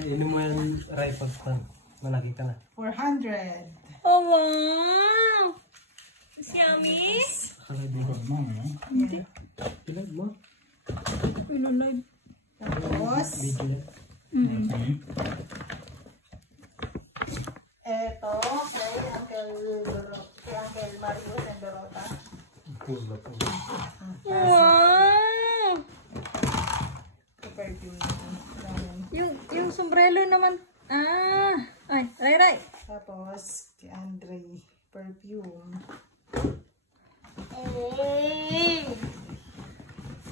Ini mo yung rifles pan. Malaki ka na. 400. Oh, wow! Yummy! Akala di ko. Hindi. Pinag mo? Pinalive. Tapos, Video. eto, kay Uncle Marius and Dorota. Pula po. Wow! Perfume. Yung sombrero naman. Ah! Ay, ray. Tapos, kay Andre, perfume.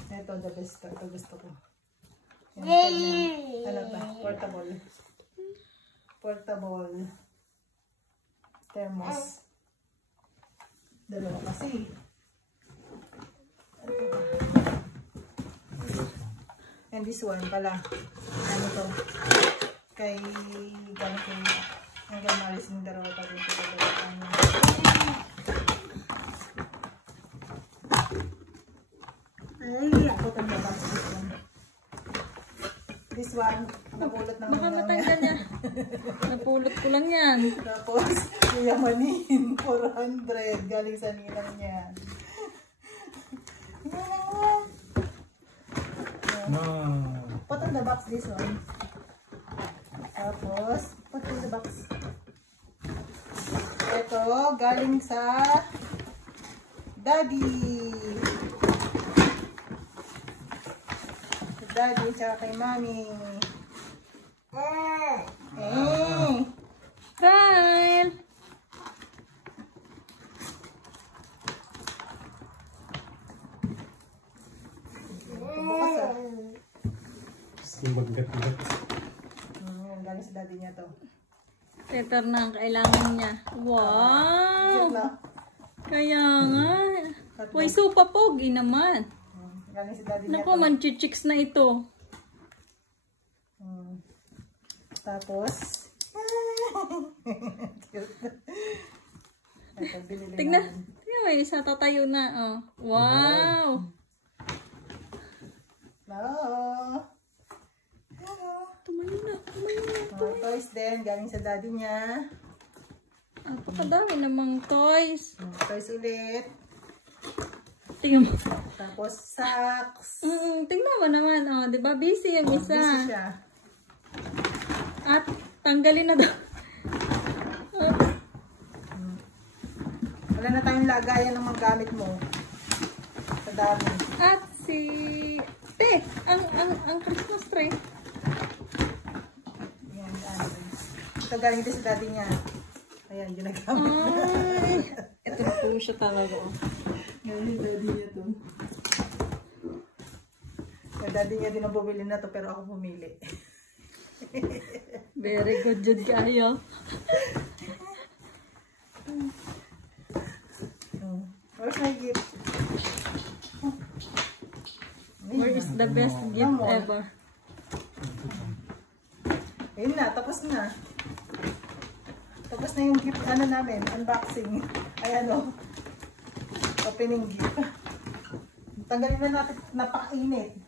Ito, the best. Ito gusto ko. Ano ba? Portable. Portable. Thermos. Dalawa kasi. Ano ba? And this one pala. Ano to? Kay Uncle Maris ng Dorota dito. This one, napulot ng Baka matanggal niya. Napulot ko lang yan. Tapos, yamanin, 400. Galing sa ninang niya. Put on the box this one. Tapos, put in the box. Ito, galing sa Daddy. Daddy, tsaka kay Mami. Kyle! Bukas ah. Maggat-gat. Galing sa Daddy niya to. Peter na ang kailangan niya. Wow! Kaya nga. Uy, supa pogi naman. Galing sa Daddy niya Naku, to. manchichicks na ito. Tapos, ito, binili Tignan. namin. Tignan mo, isa tatayo na. Oh. Wow! Hello. Tumayo na. Mga toys din, galing sa Daddy niya. Napakadami namang toys. Toys ulit. Tingnan mo. Tapos, socks. Tingnan mo naman. Oh, di ba? Busy yung isa. Busy siya. At tanggalin na daw. Wala na tayong lagayan ng mga gamit mo. Sa dami. At si... ang Christmas tree. Yan, ito galing din sa Daddy niya. Ayan, ginagamit. Ay, ito po siya talaga. Galing sa Daddy niya to. Yung Daddy niya din ang bumili na to, pero ako pumili. Very good, Jud kayo. Where's my gift? Where is the best gift ever? Ayun na, tapos na. Tapos na yung gift, ano namin, unboxing. Ay ano, opening gift. Tanggalin na natin, napakainit.